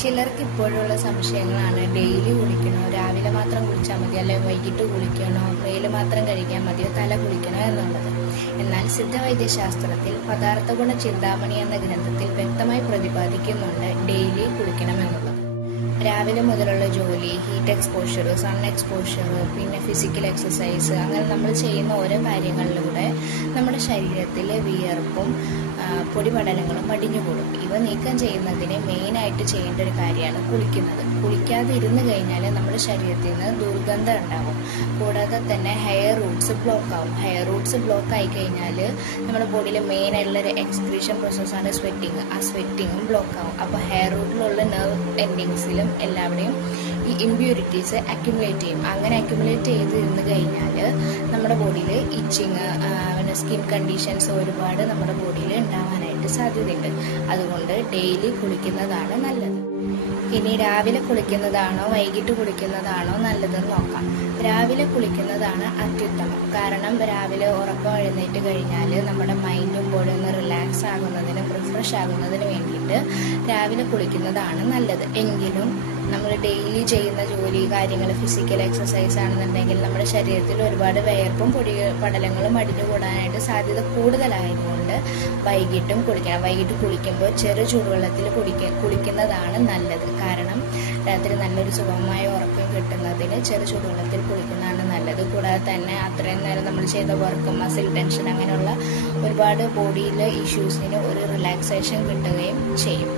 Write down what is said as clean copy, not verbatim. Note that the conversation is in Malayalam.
ചിലർക്ക് ഇപ്പോഴുള്ള സംശയങ്ങളാണ് ഡെയിലി കുളിക്കണോ, രാവിലെ മാത്രം കുളിച്ചാൽ മതി, അല്ലെങ്കിൽ വൈകിട്ട് കുളിക്കണോ, മേല് മാത്രം കഴിക്കാൻ മതിയോ, തല കുളിക്കണോ എന്നുള്ളത്. എന്നാൽ സിദ്ധവൈദ്യശാസ്ത്രത്തിൽ പദാർത്ഥഗുണ ചിന്താമണി എന്ന ഗ്രന്ഥത്തിൽ വ്യക്തമായി പ്രതിപാദിക്കുന്നുണ്ട് ഡെയിലി കുളിക്കണമെന്നുള്ളത്. രാവിലെ മുതലുള്ള ജോലി, ഹീറ്റ് എക്സ്പോഷർ, സൺ എക്സ്പോഷർ, പിന്നെ ഫിസിക്കൽ എക്സസൈസ്, അങ്ങനെ നമ്മൾ ചെയ്യുന്ന ഓരോ കാര്യങ്ങളിലൂടെ നമ്മുടെ ശരീരത്തിലെ വിയർപ്പും പൊടിപടലങ്ങളും അടിഞ്ഞുകൂടും. ഇവ നീക്കം ചെയ്യുന്നതിന് മെയിനായിട്ട് ചെയ്യേണ്ട ഒരു കാര്യമാണ് കുളിക്കുന്നത്. കുളിക്കാതെ ഇരുന്ന് കഴിഞ്ഞാൽ നമ്മുടെ ശരീരത്തിൽ നിന്ന് ദുർഗന്ധം ഉണ്ടാകും. കൂടാതെ തന്നെ ഹെയർ റൂട്ട്സ് ബ്ലോക്ക് ആവും. ഹെയർ റൂട്ട്സ് ബ്ലോക്ക് ആയി കഴിഞ്ഞാൽ നമ്മുടെ ബോഡിയിൽ മെയിനായിട്ടുള്ളൊരു എക്സ്ക്രീഷൻ പ്രോസസ്സാണ് സ്വെറ്റിങ്. ആ സ്വെറ്റിങ്ങും ബ്ലോക്ക് ആവും. അപ്പോൾ ഹെയർ റൂട്ടിലുള്ള നെർവ് എൻഡിങ്സിലും എല്ലാവിടെയും ഈ ഇമ്പ്യൂരിറ്റീസ് അക്യുമുലേറ്റ് ചെയ്യും. അങ്ങനെ അക്യുമുലേറ്റ് ചെയ്തിരുന്ന് കഴിഞ്ഞാൽ നമ്മുടെ ബോഡിയിൽ ഇച്ചിങ്, പിന്നെ സ്കിൻ കണ്ടീഷൻസ് ഒരുപാട് നമ്മുടെ ബോഡിയിൽ ഉണ്ടാവാനായിട്ട് സാധ്യതയുണ്ട്. അതുകൊണ്ട് ഡെയിലി കുളിക്കുന്നതാണ് നല്ലത്. ഇനി രാവിലെ കുളിക്കുന്നതാണോ വൈകിട്ട് കുളിക്കുന്നതാണോ നല്ലതെന്ന് നോക്കാം. രാവിലെ കുളിക്കുന്നതാണ് അത്യുത്തമം. കാരണം രാവിലെ ഉറക്കം എഴുന്നേറ്റ് കഴിഞ്ഞാൽ നമ്മുടെ മൈൻഡും ബോഡിയും ഒന്ന് റിലാക്സ് ആകുന്നതിനും റിഫ്രഷ് ആകുന്നതിന് വേണ്ടിയിട്ട് രാവിലെ കുളിക്കുന്നതാണ് നല്ലത്. എങ്കിലും നമ്മൾ ഡെയിലി ചെയ്യുന്ന ജോലി കാര്യങ്ങൾ, ഫിസിക്കൽ എക്സസൈസ് ആണെന്നുണ്ടെങ്കിൽ നമ്മുടെ ശരീരത്തിൽ ഒരുപാട് വിയർപ്പും പടലങ്ങളും അടിഞ്ഞുകൂടാനായിട്ട് സാധ്യത കൂടുതലായതുകൊണ്ട് വൈകിട്ടും കുളിക്കണം. വൈകിട്ട് കുളിക്കുമ്പോൾ ചെറു ചൂടുവെള്ളത്തിൽ കുളിക്കുന്നതാണ് നല്ലത്. കാരണം രാത്രി നല്ലൊരു സുഖമായ ഉറക്കം കിട്ടുന്നതിന് ചെറു ചൂടുവെള്ളത്തിൽ കുളിക്കുന്നതാണ് നല്ലത്. കൂടാതെ തന്നെ അത്രയും നേരം നമ്മൾ ചെയ്ത വർക്ക്, മസിൽ ടെൻഷൻ, അങ്ങനെയുള്ള ഒരുപാട് ബോഡിയിലെ ഇഷ്യൂസിന് ഒരു റിലാക്സേഷൻ കിട്ടുകയും ചെയ്യും.